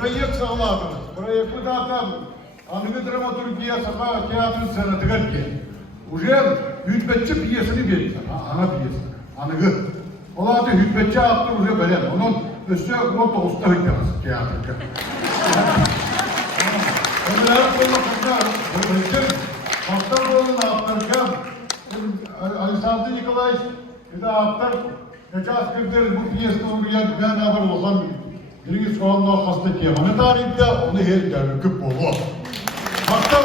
проект сağladınız. Проекты датам. Anıgı dramaturgiya saka tiyatro sanatıgar ki. Уже hütbetçi piyesini verdi sana. Ana piyesi. Anıgı. Ola da hütbetçi attı уже belen. Onun üstü orta usta hütbetçi tiyatro. Onlara konuda hütbetçi. Haftar rolunu aktarken Alexander Nikolaevich bir de aktar kaça askerleri bu piyesini uğrayan ben haber olsam birinci soğanlığa hasta ki. Hani tarihte onu her yer küp olur. Haftar